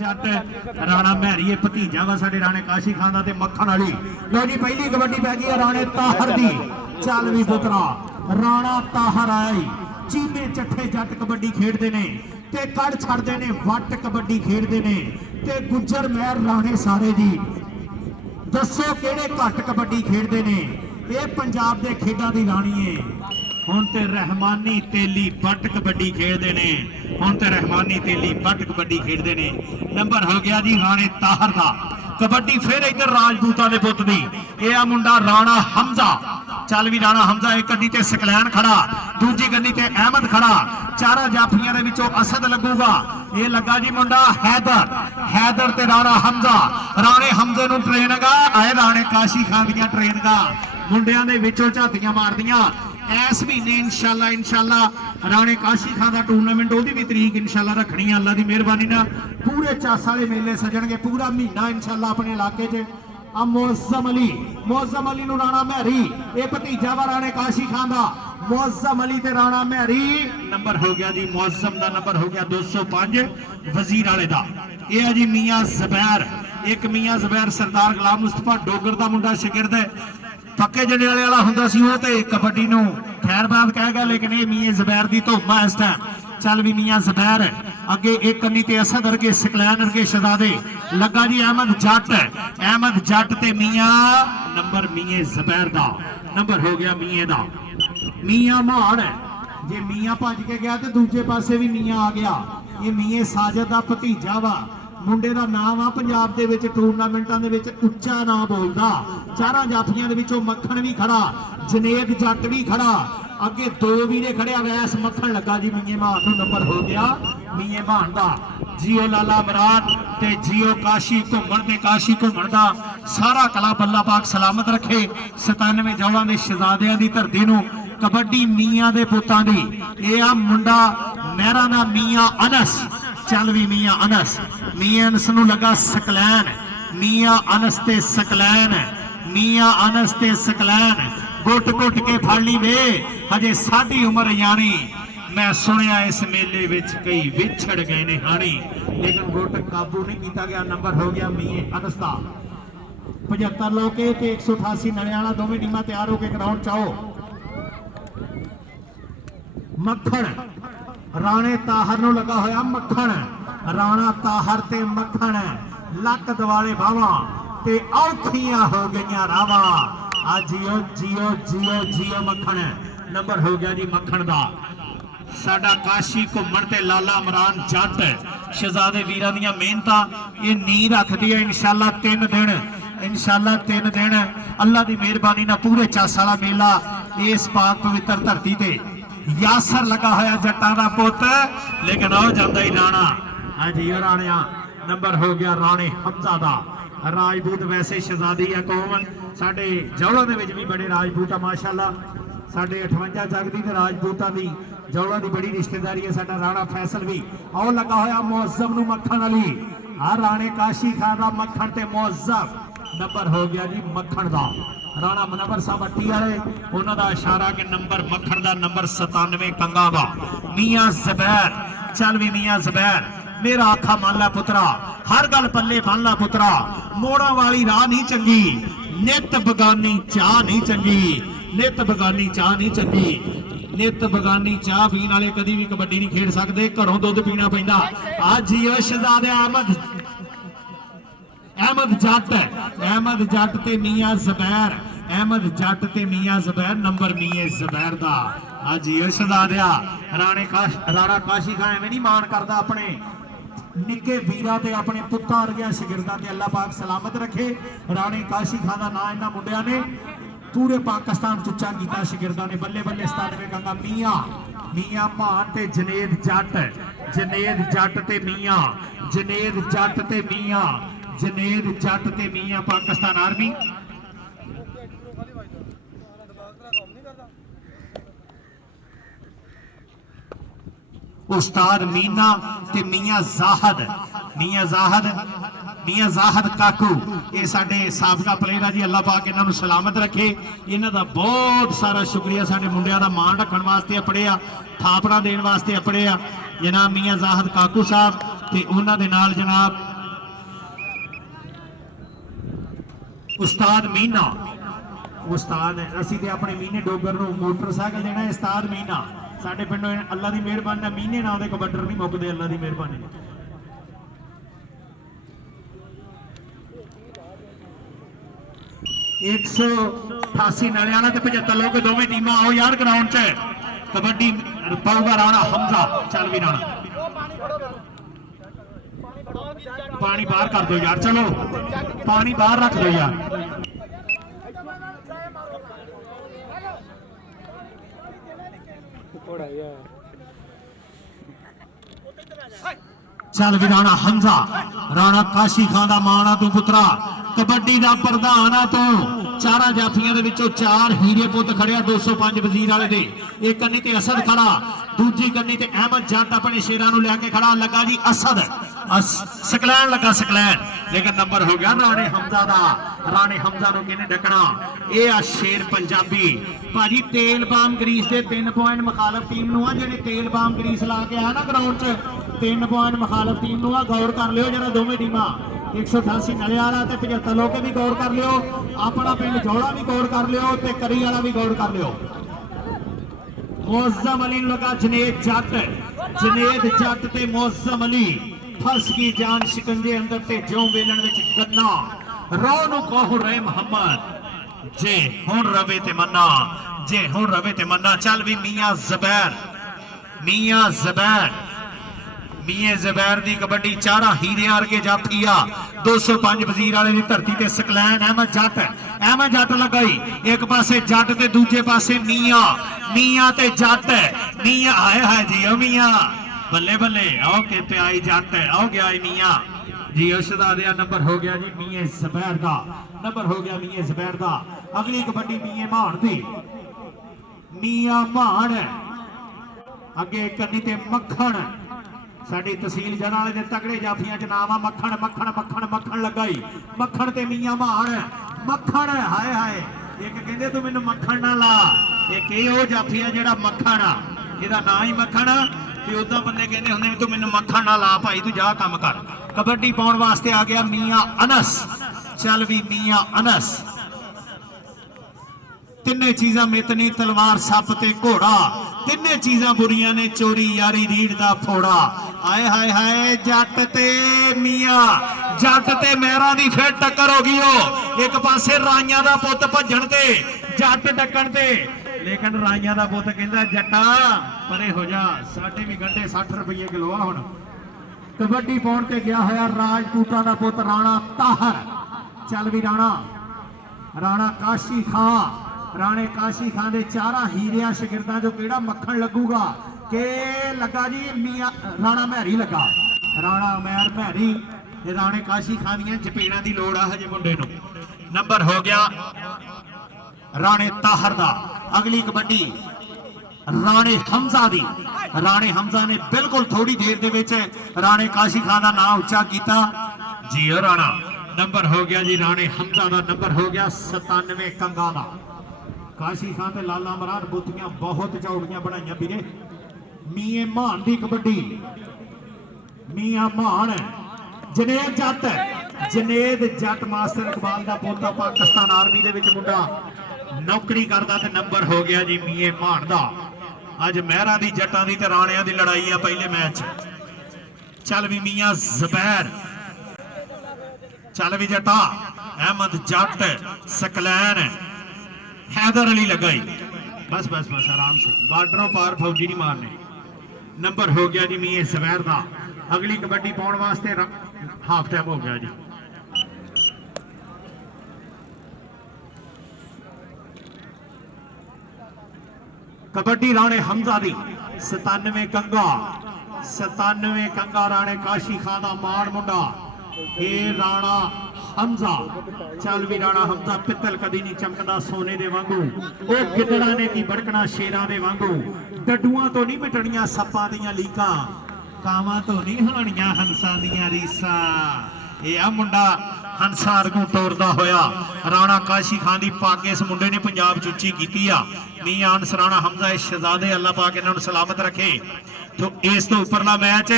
जट राणा महरी भतीजा वा साडे राणे काशी खान दा ते मक्खण वाली। लो जी पहली कबड्डी पै गई राणे ताहर दी। चल भी पुत्रा राणा ताहर आई चीमे चट्ठे जट कबड्डी खेडदे ने ते कड़ छड़दे ने वट कबड्डी खेडदे ने ते गुज्जर महर राणे सारे जी दसो किहड़े घट कबड्डी खेडदे ने। ये पंजाब दे खेडां दी राणी है। हुण ते रहमानी तेली बट कबड्डी खेडदे ने। हुण ते रहमानी तेली बट कबड्डी खेडदे ने। नंबर हो गया जी राणे ताहर दा। कबड्डी फिर इधर राजपूतां दे पुत्त दी। ये आ मुंडा राणा हमजा। चल भी राणा हमजा एक गड्डी ते सकलैन खड़ा, दूजी गड्डी ते अहमद खड़ा। चारा जाफियां दे विचों असद लगूगा। ये लगा जी मुंडा हैदर, हैदर ते राणा हमजा। राणे हमजे नूं ट्रेनगा आए राणे काशी खान दियां ट्रेनगा मुंडियां दे विचों झातियां मारदियां। इस महीने इंशाअल्लाह राणे काशी खान का टूरनामेंट ओदी भी तरीक इंशाअल्लाह रखनी है। अल्लाह की मेहरबानी ना पूरे चास वाले मेले सजणगे पूरा महीना इंशाअल्लाह अपने इलाके च। मोअज़्ज़म अली नूं राणा महरी ये भतीजा वा राणे काशी खान का। मोअज़्ज़म अली ते राणा महरी नंबर हो गया जी। मोअज़्ज़म का नंबर हो गया 205 वजीर वाले का। यह है जी मियाँ ज़ुबैर। एक मियाँ ज़ुबैर सरदार गुलाम मुस्तफा डोगर का मुंडा शिगिरद है। पक्के जंडियाले वाला हुंदा सी वो ते कबड्डी नूं खैरबाद कह गया, लेकिन ये मियाँ ज़ुबैर दी धुम है इस टाइम। चल भी मियाँ ज़ुबैर अगे एक कन्नी ते असद अरगे सकलैन अरगे शहजादे लगा जी अहमद जट। अहमद जट ते मियाँ नंबर मियाँ ज़ुबैर दा नंबर हो गया मियाँ दा। मियाँ माड़ जे मियाँ भज के गया तो दूजे पासे भी मियाँ आ गया। ये मियाँ साजिद दा भतीजा वा। मुंडे का नाम आ पंजाब दे विच टूरनामेंटां दे विच उच्चा नाम बोलदा। चारा जाफियां दे विचों मक्खण भी खड़ा, जनेद जट भी खड़ा, अगे दो वीरे खड़े वैस मक्खण लगा जी। मियाँ भान नूं नंबर हो गया मियाँ भान दा। जियो लाला मराद ते जियो काशी घूमण ते काशी घूमण दा सारा कला बल्ला पाक सलामत रखे। 97 जौलां दे शहजादियां दी धरती नूं कबड्डी मियाँ दे पुत्तां दी। ये आ मुंडा महरा दा मियाँ अनस। चल भी मियाँ अनस। मियाँ अनस नूं लगा सकलैन। मियाँ अनस ते सकलैन, मियाँ अनस ते सकलैन गुट गुट के फड़ ली वे हजे साडी उम्र यानी। मैं सुनिया इस मेले विच कई विछड़ गए ने हानी, लेकिन गुट काबू नहीं किया गया। नंबर हो गया मियाँ अनस दा। 75 लोग 188 नड़ियाला दोवें टीमां तैयार होकर ग्राउंड चाओ। मक्खण राणे ताहर नूं लगा होया मक्खण। राणा ताहर ते मक्खण लक दवाले बावा ते औखियां हो गईयां रावा। आ जियो जियो जियो जियो मक्खण। नंबर हो गया जी मक्खण दा। साडा काशी घूमण ते लाला इमरान जट शहजादे वीरां दियां मेहनतां ये नींह रखदी है। इंशाअल्लाह 3 दिन इंशाअल्लाह 3 दिन अल्लाह की मेहरबानी ना पूरे चास वाला मेला इस पाक पवित्र धरती ते यासर लगा होया जट्टां दा पुत, लेकिन आओ जांदा ही राणा। हाँ जी राणिया नंबर हो गया राणे हमजा दा। राजपूत वैसे शहजादी है कौम साडे जौला दे विच भी बड़े राजपूत आ माशाअल्लाह। साडे 58 जगदी ते राजपूतां दी जौला दी बड़ी रिश्तेदारी है। साडा राणा फैसल भी आओ लगा होया मुअज़्ज़म नूं मक्खण अली। आ राणे काशी खान दा मक्खण ते मुअज़्ज़म नंबर हो गया जी मक्खण दा। राणा मनवर साहब अट्टी वाले उन्हों का इशारा कि नंबर मक्खण का नंबर 97 कंगा वा। मियाँ ज़ुबैर चल भी मियाँ ज़ुबैर मेरा आखा मान ला पुत्रा, हर गल पल्ले मान ला पुत्रा। मोड़ा वाली राह नहीं चंगी, नित बगानी चाह नहीं चंगी, नित बगानी चाह नहीं चंगी। नित बगानी चाह पीने वाले कभी भी कबड्डी नहीं खेड सकते, घरों दुध पीना पैंदा। आज ही शहजादे अहमद जट, अहमद जट ते मियाँ ज़ुबैर, अहमद जट ते मियाँ ज़ुबैर नंबर मियाँ ज़ुबैर दा। आज ये शहजादिया राणा काशी खान एवें नहीं मान करदा अपने निके वीरां ते अपने पुत्तां वर्गियां शगिरदां ते अल्लाह पाक सलामत रखे। राणे काशी खान दा नाम इन्हां मुंडियां ने पूरे पाकिस्तान च उच्चा कीता शगिरदां ने। बल्ले बल्ले 97 कंगा मियाँ भान ते जनेद जट, जनेद जट ते मियाँ, जनेद जट ते मियाँ, जनेद जट ते मियाँ पाकिस्तान आर्मी। उस्ताद मीना ते मियाँ जाहद, मियाँ जाहद, मियाँ जाहद काकू ये साडे साबका प्लेयर है जी। अल्लाह पाक इन्हां नूं सलामत रखे। इन्हां दा बहुत सारा शुक्रिया साडे मुंडियां दा मान रखण वास्ते अपड़े आ, थापड़ा देण वास्ते अपड़े आ। जनाब मियाँ जाहद काकू साहब ते उन्हां दे नाल जनाब उस्ताद मीना, उस्ताद असीं ते अपने मीने डोगर नूं मोटरसाइकिल देना है। उस्ताद मीना साडे पिंडों अल्लाह दी मेहरबानी नाल मीने नाम दे कबड्डर नहीं मुकदे, अल्लाह दी मेहरबानी। 188 नलियाना ते 75 लोग दोवें टीमां आओ यार ग्राउंड च कबड्डी पाऊगा राणा हमजा। चल भी राणा पानी बाहर कर दो यार, चलो पानी बाहर रख दो यार। चल भी राणा हमजा, राणा काशी खां दा माना तू पुत्रा, कबड्डी दा प्रधान आ तू। चारा जाफियां दे विचों 4 हीरे पुत खड़िया 205 वजीर वाले दे। एक कन्नी ते असद खड़ा, दूजी कन्नी ते अहमद जट अपने शेरां नूं लैके खड़ा। लगा जी असद सकलैन लगा सकलैन, लेकिन नंबर हो गया राणे हमजा दा। राणे हमजा नूं किहने डकना, ये आ शेर पंजाबी भाजी। तेल बाम ग्रीस दे 3 पॉइंट मुखालफ टीम नूं आ, जेहड़े तेल बाम ग्रीस ला के आया ना ग्राउंड च 3 पॉइंट मुखालफ टीम नूं आ। गौर कर लियो जरा दोवें टीमां 188 नले वाला ते 75 लोग भी गौर कर लियो, अपना पिंड जौड़ा भी गौर कर लियो ते करी वाला भी गौर कर लियो। मुअज्जम अली लगा जनेद जट, जनेद जट ते मुअज्जम अली फस की जान शिकंजे अंदर ते ज्यों वेलन विच गन्ना। रो नू कहो रे मोहम्मद, जे हुण रवे ते मन्ना, जे हुण रवे ते मन्ना। चल भी मियां ज़ुबैर, मियां ज़ुबैर, मियां ज़ुबैर दी कबड्डी। चारा हीरे वर्गे जाफिया 205 वजीर वाले दी धरती ते सकलैन अहमद जट, अहमद जट लगाई। एक पासे जट ते दूजे पासे मियां, मियां ते जट। मियां आए हाय जी ओ मियां, बल्ले बल्ले आओ के प्याई जट, आओ गया मियां जी। शहजादे नंबर हो गया जी मियां ज़ुबैर दा, नंबर हो गया मियां ज़ुबैर दा। अगली कबड्डी मियां मान दी, मियां मान अगे कन्नी ते मक्खण। साडी तहसील जनाले दे तगड़े जाफियां च नाम आ मक्खण, मक्खण मक्खण मक्खण लगाई। मक्खण ते मियां मान, मक्खण हाय हाय। एक कहंदे तू मैनू मक्खण ना ला, एक ये ओ जाफिया जेड़ा मक्खण आ, ਇਹਦਾ ਨਾਂ ही मक्खण ते उदां बंदे कहंदे हुंदे तू मैनू मक्खण ना ला भाई, तू जा काम कर। कबड्डी पाउण वास्ते आ गया मियां अनस। चल भी मियां अनस, तिन्ने चीज़ां मितनी तलवार सप ते घोड़ा, तिन्ने चीज़ां बुरियां ने चोरी यारी रीढ़ दा फोड़ा। आए हाय हाय जट ते मियां, जट ते मेहरा दी फिर टक्कर हो गई। एक पासे राइयां दा पुत भजन ते जट डकण ते, लेकिन राइयां दा पुत कहंदा जट्टा परे हो जा, साडे भी गंढे 60 रुपये किलो आ। हुण कबड्डी पाउण ते गया होया राजपूतां दा पुत राणा ताहर। चल भी राणा, राणा काशी खां, राणे काशी खां दे 4 हीरिया शगिरदां जो केड़ा मक्खण लगूगा के लगा जी मियां राणा महरी लगा। राणा महर महरी राणे काशी खां दियां चपेड़ां दी लोड़ आ हजे मुंडे नूं। नंबर हो गया राणे ताहर दा। अगली कबड्डी राणे हमजा दी। राणे हमजा ने बिल्कुल थोड़ी देर दे विच राणे काशी खां दा नाम उच्चा कीता जी। राणा नंबर हो गया जी राणे हमजा दा, नंबर हो गया 97 कंगा दा। काशी खां ते लाला मराद बुतियां बहुत चौड़ियां बनाइयां वीरे। मियां मान दी कबड्डी, मियां मान जनेद जट, जनेद जट मास्टर इकबाल दा पोता पाकिस्तान आर्मी दे विच मुंडा नौकरी करदा ते नंबर हो गया जी मियां मान दा। अज मेहरा दी जटां दी ते राणियां दी लड़ाई आ पहले मैच। चल भी मियां ज़ुबैर, चल भी जटा अहमद जट सकलैन हैदर अली लगाई। बस बस बस आराम से, बार्डरों पार फौजी नहीं मारने। नंबर हो गया जी मियां ज़ुबैर दा। अगली कबड्डी पाउण वास्ते हाफ टाइम हो गया जी। कबड्डी राणे हमजा दी 97 कंगा, 97 कंगा राणे काशी खां दा मान मुंडा ए राणा हमजा। चल भी राणा हमजा पित्तल कदी नहीं चमकदा सोने दे वांगू, ओ गिदड़ा ने की भड़कना शेरां दे वांगू। डड्डूआं तो नहीं मिटणियां सप्पां दियां लीकां, कावां तो नहीं होणियां हंसां दियां रीसां। ए आ मुंडा हंसा अरगू टोरदा होया राणा काशी खां दी पग इस मुंडे ने पंजाब च उच्ची कीती आ। मियां अनस राणा हमजा शहजादे अल्लाह पाक इन्हां नूं सलामत रखे। तो इस तो उपरला मैच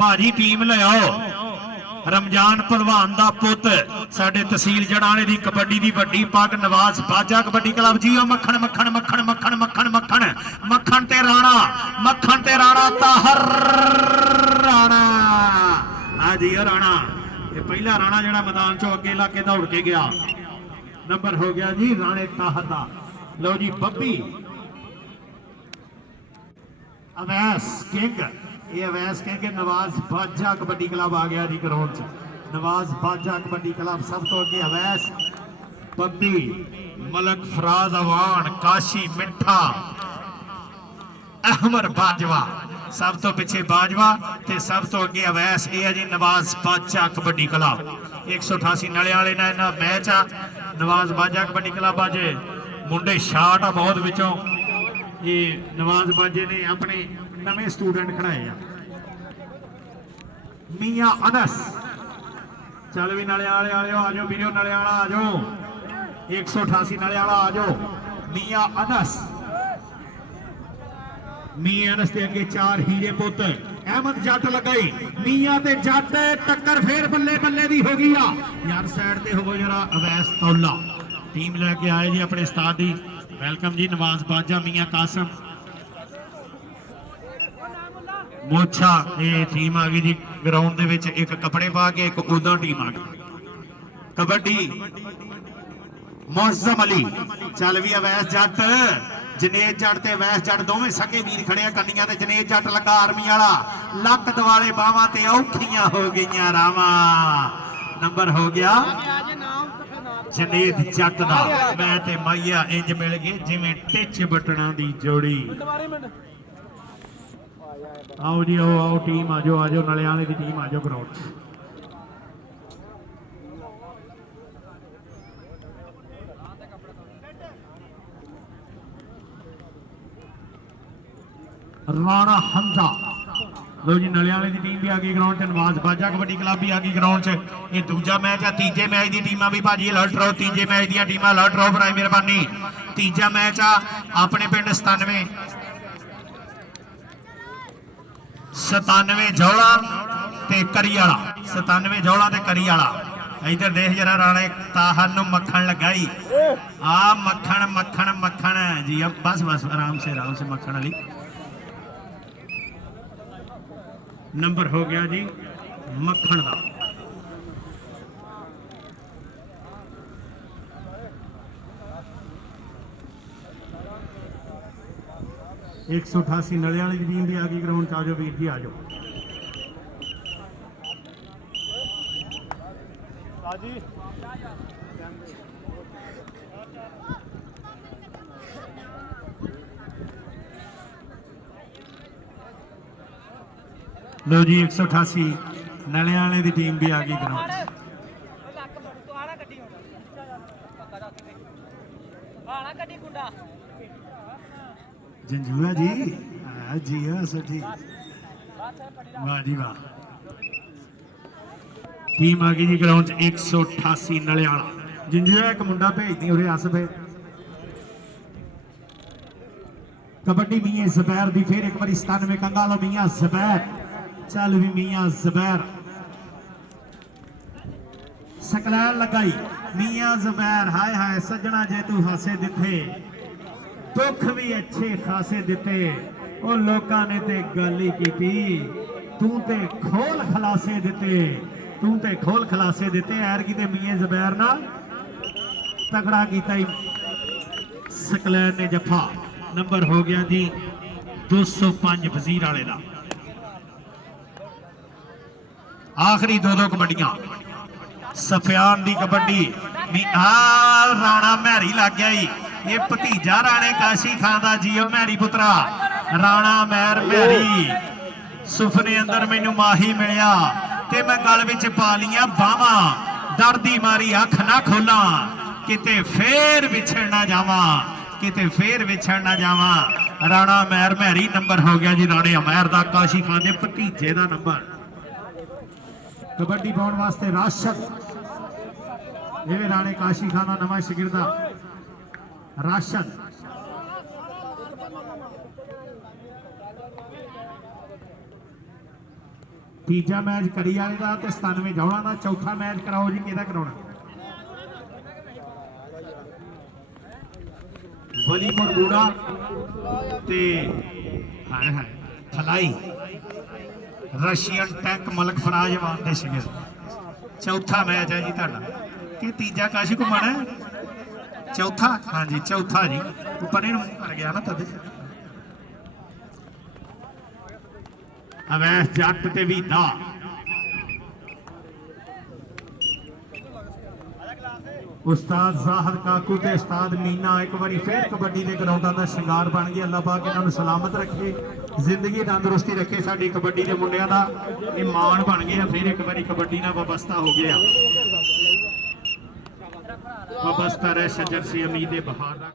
भाजी टीम ले आओ रमजान पहलवान दा पुत साडे तहसील जड़ाने दी कबड्डी दी वड्डी पग नवाज बाजा कबड्डी क्लब जी मक्खण मक्खण मक्खण मक्खण मक्खण मक्खण मक्खण ते राणा ताहर राणा आ जी राणा ये पहला राणा जड़ा मैदान चो अगे ला के दौड़ के गया नंबर हो गया जी राणे ताहर दा लो जी बब्बी अवैस किंग ये अवैस किंग नवाज बाजा कबड्डी क्लब आ गया जी ग्राउंड च नवाज बाजा कबड्डी क्लब सब तो अगे अवैस बब्बी मलक फराज अवान काशी मिठा अहमद बाजवा सब तो पिछे बाजवा ते सब तो अगे अवैस ये है जी नवाज बाजा कबड्डी क्लब 188 नले वाले ना मैच आ नवाज बाजा कबड्डी क्लब अज मुंडे शाट आ बहुत विचों ये नवाज बाजे ने अपने नवे स्टूडेंट खड़ाए मियां अनस चल भी नले वाले आ जाओ वीडियो नले वाला आ जाओ 188 नले वाला आ जाओ मियां अनस के अगे 4 हीरे पुत अहमद जट लगाई मियां ते जट टक्कर फिर बल्ले बल्ले दी हो गई यार साइड ते हो जरा अवैस तौला टीम लेके आए जी अपने उस्ताद दी वेलकम जी नवाज बाजा मियां कासम मोछा ये टीम आ गई जी ग्राउंड दे विच एक कपड़े पा के एक उदा टीम आ गई कबड्डी मौजम अली चल भी अवैस जट जनेत जट ते अवैस जट दोवें सगे वीर खड़े कन्नियां ते जनेत जट लगा आर्मी वाला लक दवाले बावां ते औखियां हो गईयां रावा नंबर हो गया जनेत जट दा मैं ते माइया इंज मिल गए जिवें टिच बटना दी जोड़ी आओ जी आओ टीम आ जाओ नले वाले की टीम आ जाओ ग्राउंड राणा हमजा लो जी नले वाले की टीम भी आ गई ग्राउंड च नवाज बाजा कबड्डी क्लब भी आ गई ग्राउंड च ये दूजा मैच है तीजे मैच की टीम भी भाजी अलर्ट रहो तीजे मैच दी टीम अलर्ट रहो भरा मेहरबानी तीजा मैच आ अपने पिंड 97 जौला ते करियाला 97 जौला ते करियाला इधर देख जरा राणे ताहर नु मक्खन लगाई आ मक्खन मक्खन मक्खन जी अब बस बस आराम से मक्खन वाली नंबर हो गया जी मक्खन का एक 188 नले वाली टीम भी आ गई ग्राउंड च आ जाओ वीर जी आ जाओ लो जी 188 नले वाले की टीम भी आ गई ग्राउंड जंजूआ जी जी वाह जी वाह टीम आ गई जी ग्राउंड 188 नले वाला जंजूआ एक मुंडा भेजती उरे हस पे कबड्डी मियां ज़ुबैर दी फिर एक बार 97 कंगा लो मियां ज़ुबैर चल भी मियां ज़ुबैर सकलैन लगाई मियां ज़ुबैर हाय हाय सजना जे तू हासे दिथे दुख भी अच्छे खासे दिते ओ लोकां ने ते गल ही कीती तू ते खोल खलासे दिते ऐर की ते मियां ज़ुबैर नाल तगड़ा कीता सकलैन ने जफा नंबर हो गया जी 205 वजीर वाले दा आखिरी दो कबड्डियां सफियान दी कबड्डी राणा मैरी लग गया ये भतीजा राणे काशी खां दा जीओ मैरी पुत्रा राणा मैरी सुफने अंदर मैनू माही मिलिया ते मैं गल विच पा लिया बावां डर दी मारी अख ना खोला किते फेर विछड़ ना जावा राणा मैरी नंबर हो गया जी राणे अमैर दा काशी खां दे भतीजे दा नंबर कबड्डी पाउण वास्ते राशद ये राणे काशी खां दा नवां शागिर्द राशद तीजा मैच कड़ी वाले का ते 97 जौड़ा का। चौथा मैच कराओ जी, किहदा कराउणा? वलीपुर बूढ़ा ते हाय हाय खलाई रशियन टैंक मलक फराज मान दे शिविर। चौथा मैच है जी तुहाडा कि तीजा काशी घुमाण है? चौथा, हाँ जी चौथा जी। ऊपर ही कर गया ना तद। अवैस जट ते वीदा उस्ताद जाहर काकू ते उस्ताद मीना एक बार फिर कबड्डी के ग्राउंडों का शिंगार बन गया। अल्लाह पाक इन्होंने सलामत रखे, जिंदगी तंदुरुस्ती रखे। साडी कबड्डी के मुंडियां दा ये मान बन गया। फिर एक बार कबड्डी नाल वाबस्ता हो गया। वाबस्ता रह शजर से उम्मीद बहार।